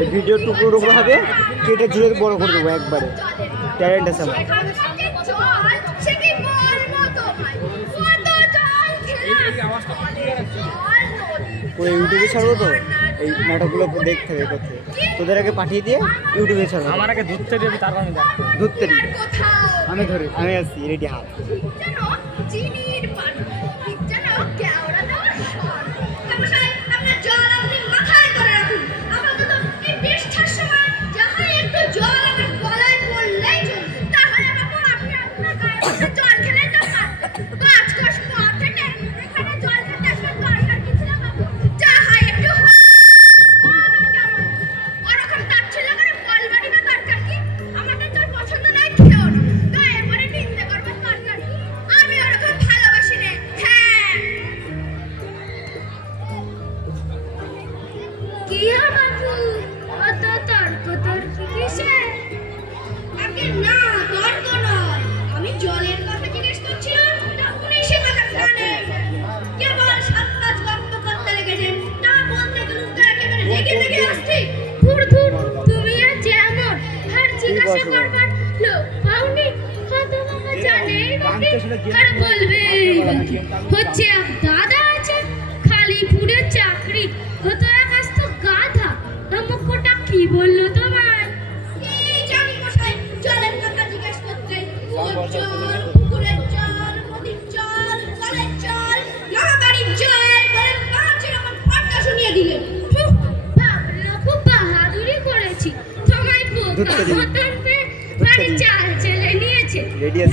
এই ভিডিও টুকরো হবে, কেটে জুড়ে বড় করে দেবো একবারে। ট্যালেন্ট আছে আমার। ইউটিউবে ছাড়বো তো, এই নাটকগুলো দেখতে হবে করতে। তোদের আগে পাঠিয়ে দিয়ে ইউটিউবে ছাড়বো। আমার আগে ধরতে দিবি, তারপর আমি ধরতে দিবি। আমি ধরি, আমি আসছি রেডি হাত। হচ্ছে দাদা আছে খালিপুরের চাকরি, হতো এক আসত গাধা, মুখটা কি বললো তোমার? এই জানি মশাই, জলের কথা জিজ্ঞেস করতে, জল, পুকুরের জল, নদীর জল, কলের জল, নাগাবাড়ির জল, বলে পাঁচের আমার ফটকা শুনিয়ে দিলেন। খুব বাহাদুরি করেছি, তোমায় বোকা মতন পেয়ে বাড়ি চাল চেলে নিয়েছে,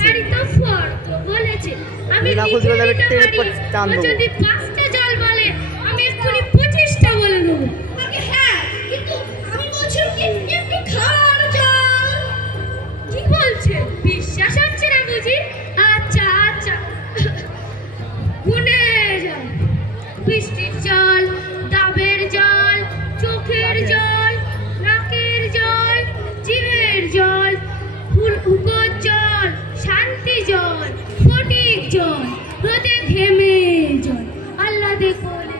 বাড়ি তো ফর্দ বলেছে। আমি যদি 5টা জল বলে, আমি এক্ষুনি 25টা বলে দেবো। হ্যাঁ, কিন্তু আমি বলছিলাম কি একটু খাওয়ার জল। কি বলছে? বিশ্বাস হচ্ছে না বুঝি? আচ্ছা আচ্ছা, গুনে জল, বৃষ্টির জল, ডাবের জল, চোখের জল, নাকের জল, জিভের জল, ফুলকুকোর জল, শান্তি জল, ফটিক জল, রোদে ঘেমে জল, আহ্লাদে কোলে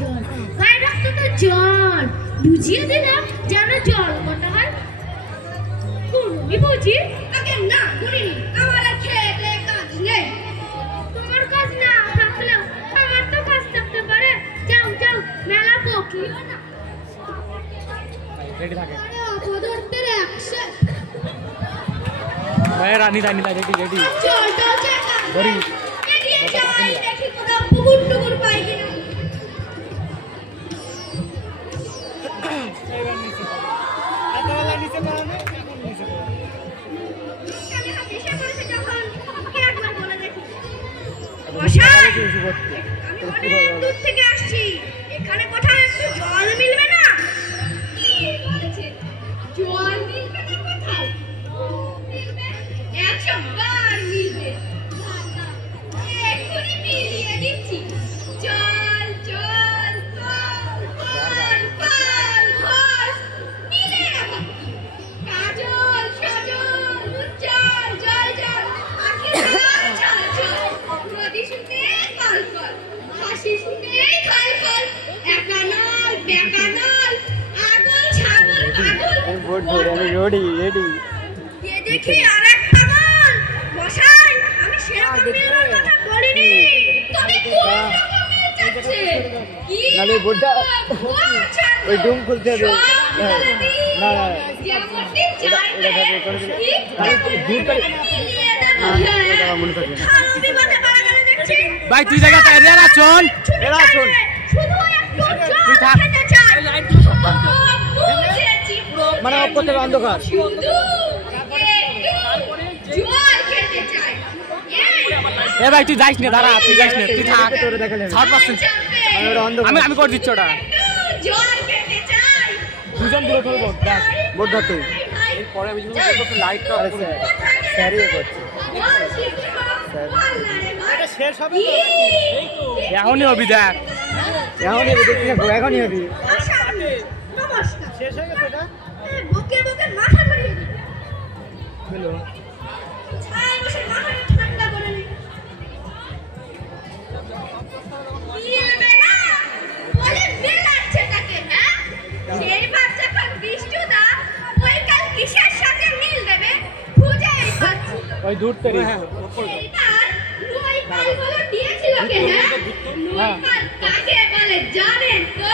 জল, গায়ে রাখতে তো জল। বুঝিয়ে দিলাম যেন জল কটা হয়। তুমি বুঝি? আগে না গুনিনি, আমার আর খেতে কাজ নেই। তোমার কাজ না থাকলেও আমার তো কাজ থাকতে পারে। যাও যাও, মেলা বকিও না। রেডি থাকে অপদর্তের অ্যাকশন। রানী রানী রেডি রেডি চল চল চল বড়ি এগিয়ে যাই, দেখি কোথাও পুকুর টুকুর পাই কিনা। আমি অনেক দূর থেকে আসছি, এখানে কোথাও একটু জল মিলবে না? কি বলেছে? জল মিলবে না কোথাও? মিলবে, 100 বার মিলবে। এক্ষুনি মিলিয়ে দিচ্ছি। জল জল জল ফল ফল ঘাস মিলে রাখা, কাজল সজল উজ্জ্বল জল জল, আখি জল জল, নদী শুনে কল কল, হাসি শুনে খল খল, একানল বেকানল, আগল ছাগল পাগল। আমি রেডি রেডি। এ দেখি আরেক পাগল। মশাই, আমি সেরকম মিলের কথা বলিনি, তবে কোন রকম মিল যাচ্ছে? কি নালে বোর্ডটা ওই ডুম খুলতে হবে। না না যেমনটি চাইবে দূর করে মিলিয়ে দেবো। মনে থাকবে না। খালো বিপদে পড়ে গেলে দেখছি। ভাই তুই জায়গাটা এরা শোন, এরা শোন, শুধু একটু জল খেতে চাই। বুঝেছি, মানে অপ করতে হবে অন্ধকার। শুধু একটু জল খেতে চাই। এ ভাই তুই যাইস না, দাঁড়া তুই যাইস না, তুই থাক। তোরে দেখালে 60% আমি আমি করে দিচ্ছি ওটা। জল খেতে চাই। দুজন দূরে ধরবো ব্যাস বোধ ধর তুই। পরে আমি লাইটটা আরে স্যারই করছে। এটা শেষ হবে তো? এই তো এখনই হবি দেখ, এখনই হবে, দেখি না এখনই হবে। নমস্কার। শেষ হয়ে গেছে এটা? বুকে বুকে মাথা ধরিয়ে দিন। হ্যালো, ছাই বসে মাথাটা ঠান্ডা করে নিন। মিলবে না বলে বেলাচ্ছে তাকে, হ্যাঁ? দূর থেকে এইবার নই পালগুলো দিয়েছিল কে হ্যাঁ নই পাল কাকে বলে জানেন তো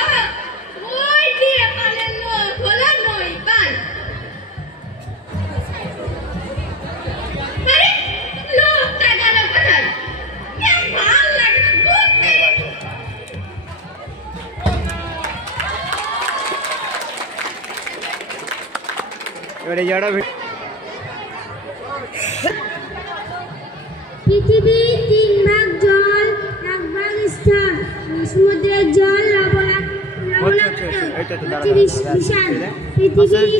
ওই দিয়ে পালের লোক হলো নই পাল আরে লোকটা গেল কোথায় কে ভাল লাগে না ঘুরতে এবার এই জায়গাটা পৃথিবীর 3 ভাগ জল 1 ভাগ স্থল সমুদ্রের জল লবণাক্ত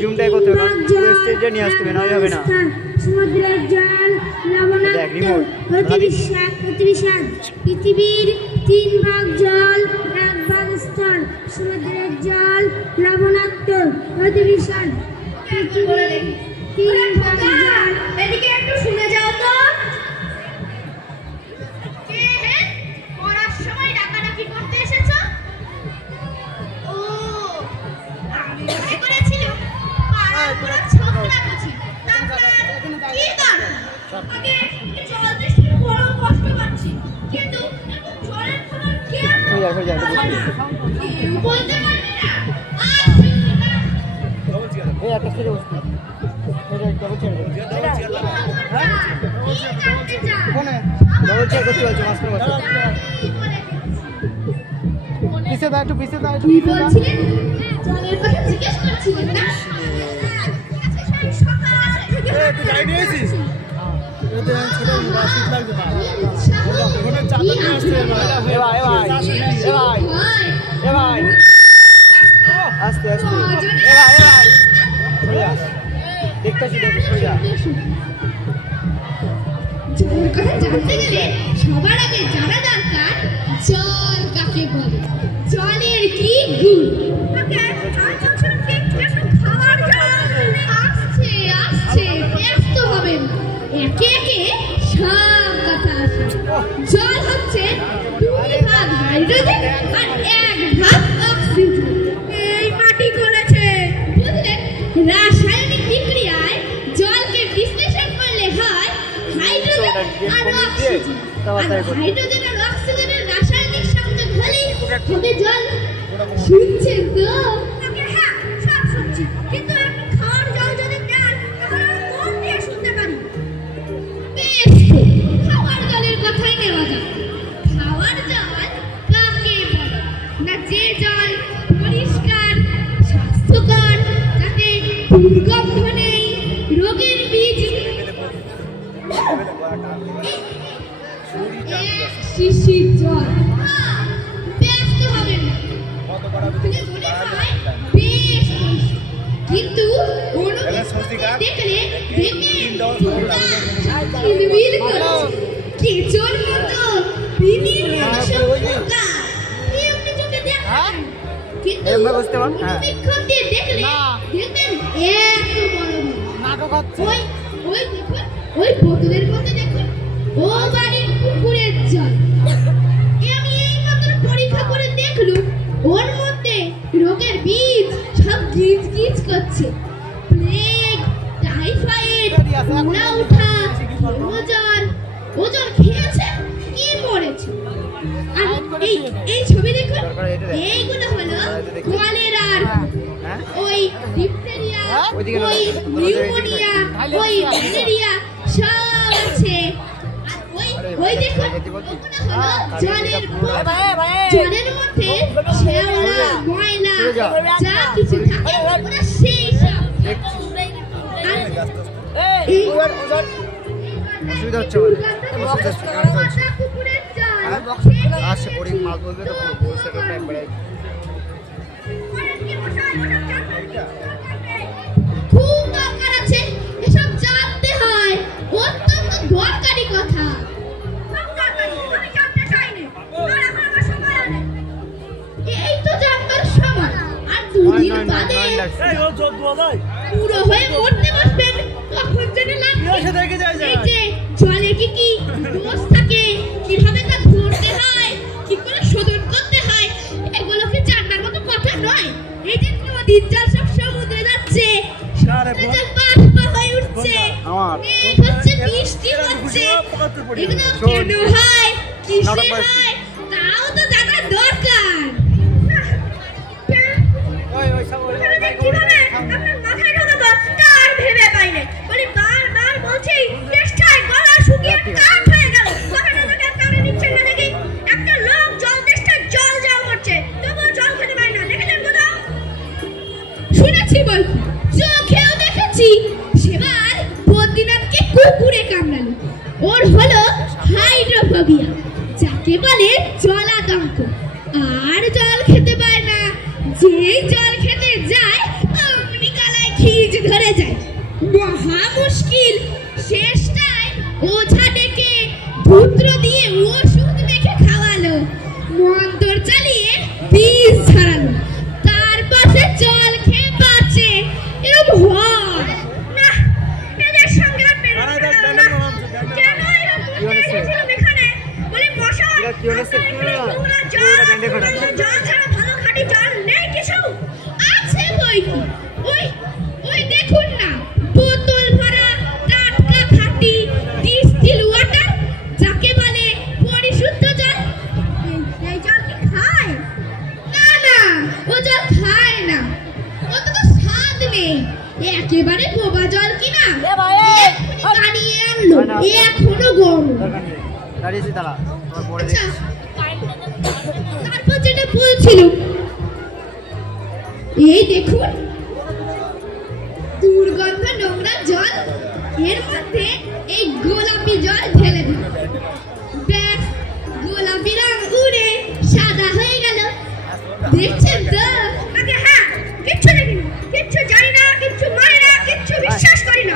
জুমটাই করতে হবে কারণ স্টেজে নিয়ে আসতে হবে না হবে না সমুদ্রের জল লবণাক্ত অতি বিশাল পৃথিবীর 3 ভাগ জল 1 ভাগ স্থল সমুদ্রের জল লবণাক্ত অতি বিশাল পৃথিবীর 3 ভাগ জল এদিকে একটু শুনে যাও তো জলের কথা জিজ্ঞেস করছিলেন না আস্তে আস্তে দেখতেছি জলের কথা জানতে গেলে সবার আগে জানা দরকার জল কাকে বলে জলের কি গুণ আসছে ব্যস্ত হবেন একে একে সব কথা আসে জল হচ্ছে 2 ভাগ হাইড্রোজেন আর 1 ভাগ অক্সিজেন এই মাটি করেছে বুঝলেন রাসায়নিক বিক্রিয়ায় জলকে বিশ্লেষণ করলে হয় হাইড্রোজেন আর অক্সিজেন হাইড্রোজেন আর অক্সিজেনের রাসায়নিক সংযোগ হলেই হবে জল শুনছেন তো হ্যাঁ সব শুনছি কিন্তু একটু খাওয়ার জল যদি দেন তাহলে আমি মন দিয়ে শুনতে পারি বেশ খাওয়ার জলের কথাই নেওয়া যাক খাওয়ার জল কাকে বলে না যে জল পরিষ্কার স্বাস্থ্যকর যাতে দুর্গন্ধ নেই রোগের বীজ শিশির জল ব্যস্ত হবেন না মনে হয় বেশ কিন্তু দেখলে কেচোর মতো বিভিন্ন পোকা এমনি চোখে দেখেন কিন্তু বিক্ষণ দিয়ে দেখলে দেখবেন এত বড় নাটক হচ্ছে ওই দেখুন ওই বোতলের মধ্যে দেখুন ও বাড়ির পুকুরের জল আমি এই মাত্র পরীক্ষা করে দেখলুম ওর মধ্যে রোগের বীজ সব গিজ গিজ করছে প্লেগ টাইফয়েড উড়া উঠা ওজন খেয়েছে কি মরেছে আর এই ছবি দেখুন এইগুলো হলো কলেরার ওই ডিপথেরিয়া ওই নিউমোনিয়া ওই ম্যালেরিয়া সব আছে ওই দেখুন জলের মধ্যে শ্যাওলা ময়লা যা কিছু থাকে ওরা সেই সব অসুবিধা হচ্ছে আসছে পরে মাল বলবে তো খুব দরকার আছে এসব জানতে হয় অত্যন্ত দরকারি কথা এই তো জানবার সময় আর 2 দিন বাদে পুরো হয়ে মরতে বসবেন তখন জেনে লাগবে এই যে জলে কি কি দোষ থাকে কিভাবে তা ধরতে হয় কি করে শোধন করতে হয় এগুলোকে জানার মতো কথা নয় এই যে নদীর জল সব সমুদ্রে যাচ্ছে সমুদ্রের জল বাষ্প হয়ে উঠছে হচ্ছে বৃষ্টি হচ্ছে এগুলো কেন হয় কিসে হয় তাও তো জানা দরকার কিভাবে আপনার মাথায় ঢোকাবো তার ভেবে পাইনি বলি বারবার বলছি চেষ্টায় গলা শুকিয়ে কাঠ হয়ে গেল কথাটা তো কানে নিচ্ছে না দেখি একটা লোক জল তেষ্টায় জল যাও করছে তবুও জল খেতে পায় না দেখেছেন কোথাও শুনেছি বল চোখেও দেখেছি সেবার বদ্রীনাথকে কুকুরে কামড়ালো ওর হলো হাইড্রোফোবিয়া যাকে বলে জলাতঙ্ক আর জল খেতে পায় না যেই জল খেতে যায় অমনি গলায় খিজ ধরে যায় মহা মুশকিল শেষটায় ওঝা ডেকে পুত্র দিয়ে ওষুধ মেখে খাওয়ালো মন্তর চালিয়ে বিষ ঝরালো তারপর সে জল খেয়ে বাঁচে এরকম হয় না এদের সঙ্গে আর পেরে উঠতে না কেন এরকম এসেছিলাম এখানে বলি মশাই জল ছাড়া ভালো খাঁটি জল নেই কিছু আছে বই ওই ওই দেখুন না বোতল ভরা টাটকা খাঁটি ডিস্টিল ওয়াটার যাকে বলে পরিশুদ্ধ জল এই জল কি খায় না না ও জল খায় না অত তো স্বাদ নেই একেবারে বোবা জল কিনা বানিয়ে আনলো এখনো গরম দাঁড়িয়েছি দাঁড়া তোমার পরে আচ্ছা তারপর যেটা বলছিল এই দেখুন দুর্গন্ধ নোংরা জল এর মধ্যে এই গোলাপি জল ঢেলে দিন ব্যাস গোলাপি রং উড়ে সাদা হয়ে গেল দেখছেন তো আগে হ্যাঁ কিচ্ছু দেখি না কিচ্ছু জানি না কিচ্ছু মানি না কিচ্ছু বিশ্বাস করি না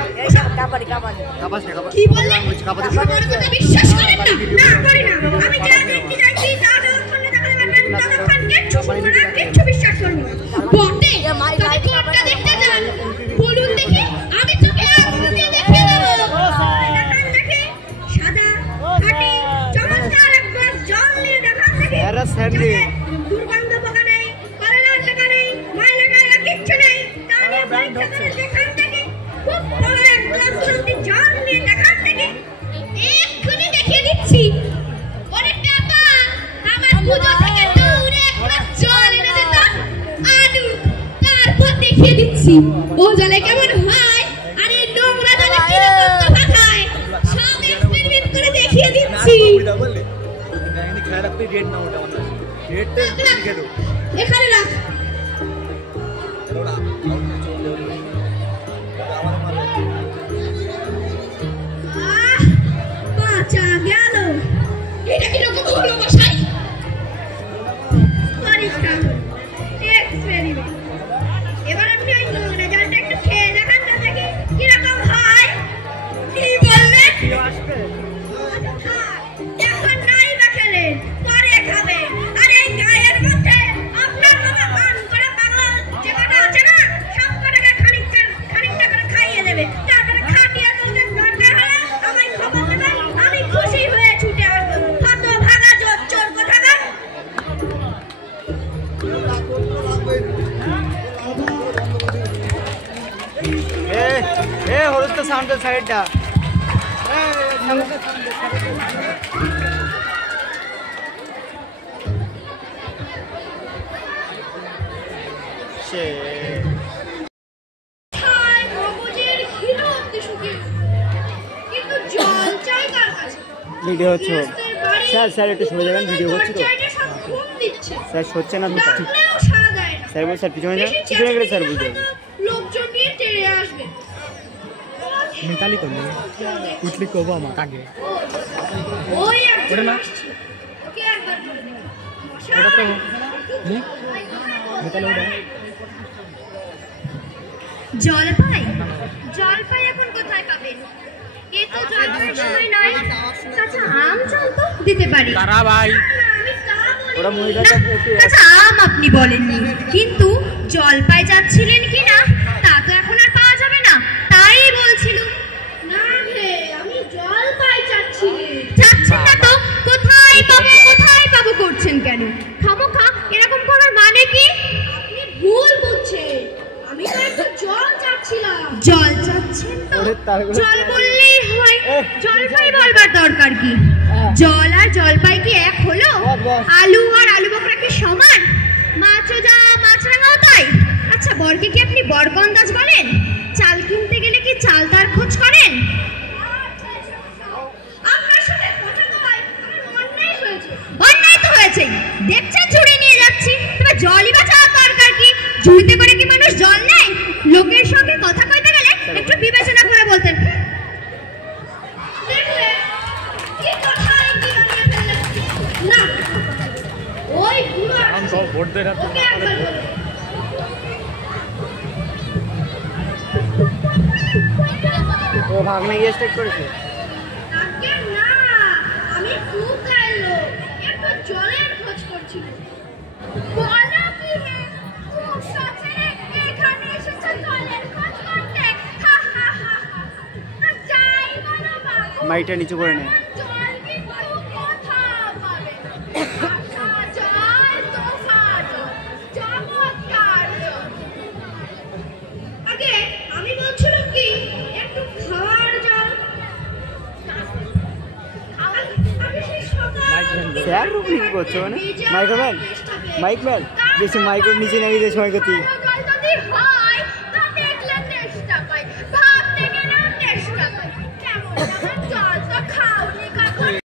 কি বললেন আমার কথা বিশ্বাস করেন না না করি না আমি যা দেখতে যাচ্ছি যা যতক্ষণে দেখাতে পারবেন ততক্ষণ কিচ্ছু শুনবো না কিচ্ছু বিশ্বাস করবো না বটে তবে কোনটা দেখতে যান বলুন দেখি আমি তোকে আঙুল দিয়ে দেখিয়ে দেবো দেখান দেখি সাদা খাঁটি চমৎকার এক গ্লাস জল নিয়ে দেখান দেখি দুর্গন্ধ পোকা নেই কলেরার টাকা নেই ময়লা টয়লা কিচ্ছু নেই তা নিয়ে পরীক্ষা করে দেখান দেখি খুব বড় এক গ্লাস শান্তি জল নিয়ে দেখান দেখি এক্ষুনি দেখিয়ে দিচ্ছি ওরে টাপা আমার পুজো থেকে দৌড়ে এক গ্লাস জল এনে দে তো আনু তারপর দেখিয়ে দিচ্ছি ও জলে কেমন হয় আর এই নোংরা জলে কি রকম ভাখায় সব এক্সপেরিমেন্ট করে দেখিয়ে দিচ্ছি এখানে রাখ বাঁচা গেল এটা কিরকম হলো মশাই পরীক্ষা এক্সপেরিমেন্ট এবার আপনি ওই নোংরা জলটা একটু খেয়ে দেখান না দেখি কিরকম হয় কি বললেন আচ্ছা এখন নাই বা খেলেন পরে খাবে আর এই গায়ের মধ্যে আপনার মতো কান করে পাগল যে কটা আছে না সব কটাকে খানিকটা করে খাইয়ে দেবে তারপরে খাটিয়ে তুলতে দরকার হলে আমায় খবর দেবেন আমি খুশি হয়ে ছুটে আসবো কত ভাগা চোর কোথাকার হলুদ তো সাউন্ডের সাইডটা ভিডিও হচ্ছে স্যার একটু সরে যাবেন ভিডিও করছি তো স্যার সরছে না তো স্যার বল স্যার পিছনে যান পিছনে গেলে স্যার বুঝে যাবে লোকজন নিয়ে তেড়ে আসবে মিতালি করলে উঠলি কব আমাকে আগে ওই ওটা না ওকে একবার বলে দে ওটা তো মিতালি ওটা জলপাই এখন কোথায় পাবেন এই তো জলপাইয়ের সময় নয় আচ্ছা আম জল তো দিতে পারি তারা ভাই ওরা মহিলাটা আচ্ছা আম আপনি বলেননি কিন্তু জলপাই যাচ্ছিলেন কিনা তা তো এখন আর পাওয়া যাবে না তাই বলছিল না রে আমি জলপাই যাচ্ছি যাচ্ছেন না তো কোথায় পাবো করছেন কেন খামোখা এরকম করার মানে কি আপনি ভুল বুঝছেন আমি তো একটু জল চাচ্ছিলাম জল চাচ্ছেন তো জল বললেই হয় জলপাই বলবার দরকার কি? জল আর জলপাই কি এক হলো? আলু আর আলু বকরা কি সমান? মাছও যা মাছরাঙাও তাই। আচ্ছা, বরকে কি আপনি বরকন্দাজ বলেন? চাল কিনতে গেলে কি চালতার খোঁজ করেন? আপনার সাথে কথা কয় আমার অন্যায় হয়েছে। অন্যায় তো হয়েছেই, দেখছেন ঝুড়ি নিয়ে যাচ্ছি, তবে জলই বাঁচানোর দরকার কি? ঝুড়িতে করে কি মানুষ জল নেয়? লোকের সঙ্গে কথা কইতে গেলে একটু বিবেচনা করে বলতেন। না, ওই বুড়ো ভোট দেয় না তো। ও ভাগনে গিয়ে স্ট্রাইক করেছে। না, আমি খুব খাইলো, একটু জলের খোঁজ করছিল। বলো কি হে, খুব সচেতন এখানে এসেছে জলের খোঁজ করতে। হা হা হা হা। যাই বলো বাবু, মাইকটা নিচু করে নে। জল কিন্তু কথা বলে। আচ্ছা, জল তোফা জল, চমৎকার জল। আগে আমি বলছিলাম কি একটু খাওয়ার জল। স্যার রূপনি কি করছো মানে? মাইক্রোম্যান, মাইক ম্যান, বেশি মাইক্রোর নিচে নামিয়ে দিয়ে সময় করতি।